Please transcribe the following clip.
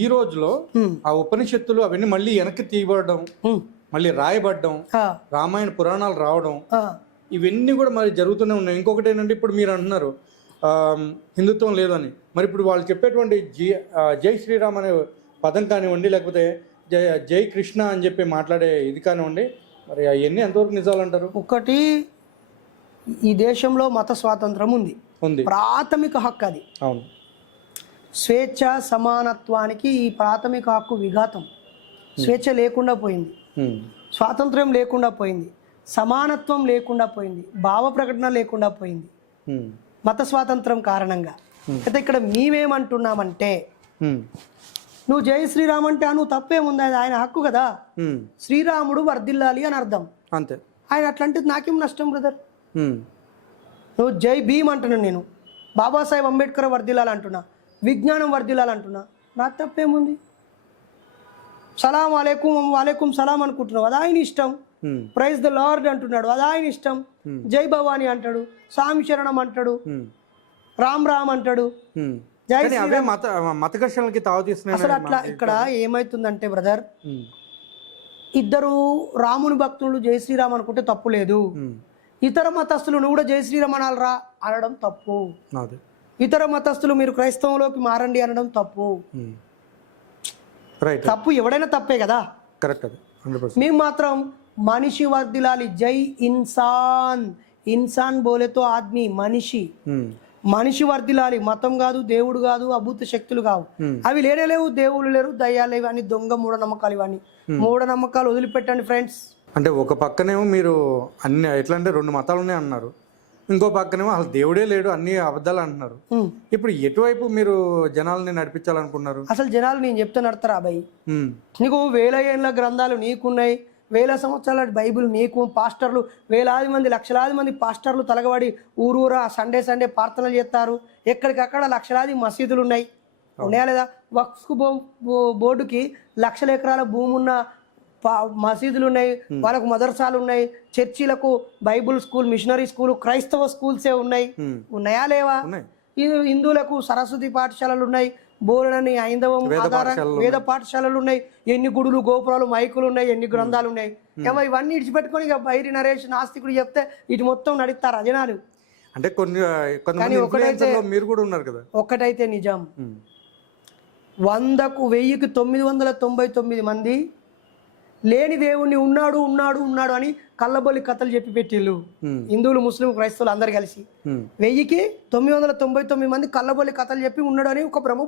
ఈ రోజులో ఆ ఉపనిషత్తులు అవన్నీ మళ్ళీ వెనక్కి తీయబడడం, మళ్ళీ రాయబడడం, రామాయణ పురాణాలు రావడం, ఇవన్నీ కూడా మరి జరుగుతూనే ఉన్నాయి. ఇంకొకటి ఏంటంటే ఇప్పుడు మీరు అంటున్నారు హిందుత్వం లేదని, మరి ఇప్పుడు వాళ్ళు చెప్పేటువంటి జై శ్రీరామ్ అనే పదం కానివ్వండి, లేకపోతే జై కృష్ణ అని చెప్పి మాట్లాడే ఇది కానివ్వండి, మరి అవన్నీ ఎంతవరకు నిజాలు అంటారు? ఒకటి, ఈ దేశంలో మత స్వాతంత్రం ఉంది, ప్రాథమిక హక్కు అది. అవును. స్వేచ్ఛ సమానత్వానికి ఈ ప్రాథమిక హక్కు విఘాతం. స్వేచ్ఛ లేకుండా పోయింది, స్వాతంత్రం లేకుండా పోయింది, సమానత్వం లేకుండా పోయింది, భావ ప్రకటన లేకుండా పోయింది మత స్వాతంత్రం కారణంగా. అయితే ఇక్కడ మేమేమంటున్నామంటే, నువ్వు జై శ్రీరామ్ అంటే నువ్వు తప్పేముంది, అది ఆయన హక్కు కదా. శ్రీరాముడు వర్ధిల్లాలి అని అర్థం, అంతే. ఆయన అట్లాంటిది నాకేం నష్టం బ్రదర్. నువ్వు జై భీమ్ అంటున్నాను, నేను బాబాసాహెబ్ అంబేద్కర్ వర్ధిల్లాలి అంటున్నా, విజ్ఞానం వర్ధిల్లాలి అంటున్నా, నాకు తప్పేముంది. సలాం అలైకుం వాలేకుం సలాం అనుకుంటున్నావు, అది ఆయన ఇష్టం. ప్రైజ్ ద లార్డ్ అంటున్నాడు, అది ఆయన ఇష్టం. జై భవాని అంటాడు, స్వామి శరణం అంటాడు, రామ్ రామ్ అంటాడు, జై మత ఘర్షణలకి తావుతీస్తున్నాయి. అసలు అట్లా ఇక్కడ ఏమైతుందంటే బ్రదర్, ఇద్దరు రాముని భక్తులు జై శ్రీరామ్ అనుకుంటే తప్పు లేదు. ఇతర మతస్థులు నువ్వు కూడా జై శ్రీరామ్ అనాలరా అనడం తప్పు. ఇతర మతస్థులు మీరు క్రైస్తవంలోకి మారండి అనడం తప్పు. తప్పు ఎవడైనా తప్పే కదా. మేము మాత్రం మనిషి వర్దిలాలి, జై ఇన్సాన్, ఇన్సాన్ బోలేతో ఆద్మీ, మనిషి, మనిషి వర్దిలాలి. మతం కాదు, దేవుడు కాదు, అభూత శక్తులు కావు, అవి లేనే లేవు. దేవుళ్ళు లేరు, దయ్యాలు లేవు అని దొంగ మూఢనమ్మకాలు. ఇవన్నీ మూఢనమ్మకాలు వదిలిపెట్టండి ఫ్రెండ్స్. అంటే ఒక పక్కనేమో మీరు అన్ని ఎట్లా అంటే 2 మతాలు ఉన్నాయి అన్నారు, ఇంకో పక్కనేమో అసలు దేవుడే లేడు, అన్ని అబద్ధాలు అంటున్నారు. ఇప్పుడు ఎటువైపు మీరు జనాలని నడిపించాలనుకున్నారు? అసలు జనాలు నేను చెప్తే నడతారా అబ్బాయి? నీకు 1000 ఏళ్ళ గ్రంథాలు నీకున్నాయి, 1000 సంవత్సరాల బైబిల్ నీకు, పాస్టర్లు వేలాది మంది లక్షలాది మంది పాస్టర్లు తలగబడి ఊరూరా సండే సండే ప్రార్థనలు చేస్తారు. ఎక్కడికక్కడ లక్షలాది మసీదులు ఉన్నాయి, ఉన్నాయా లేదా? వక్ఫ్ బోర్డుకి లక్షల ఎకరాల భూమి ఉన్న మసీదులు ఉన్నాయి, వాళ్ళకు మదర్సాలు ఉన్నాయి, చర్చిలకు బైబుల్ స్కూల్, మిషనరీ స్కూల్, క్రైస్తవ స్కూల్సే ఉన్నాయి, ఉన్నాయా లేవా? హిందువులకు సరస్వతి పాఠశాలలు ఉన్నాయి, బోలెడని హైందవం ఆధారంగా వేద పాఠశాలలు ఉన్నాయి, ఎన్ని గుడులు గోపురాలు మైకులు ఉన్నాయి, ఎన్ని గ్రంథాలు ఉన్నాయి. ఏమో ఇవన్నీ ఇడిచిపెట్టుకొని ఇక బైరి నరేష్ నాస్తికుడు చెప్తే ఇటు మొత్తం నడుస్తారు జనాలు. అంటే ఒకటైతే నిజం, 100కు 1000కి 999 మంది లేని దేవుణ్ణి ఉన్నాడు ఉన్నాడు ఉన్నాడు అని కళ్ళబొల్లి కథలు చెప్పి పెట్టిళ్ళు. హిందువులు, ముస్లిం, క్రైస్తవులు అందరు కలిసి 1000కి 999 మంది కళ్ళబొల్లి కథలు చెప్పి ఉన్నాడు అని ఒక భ్రమ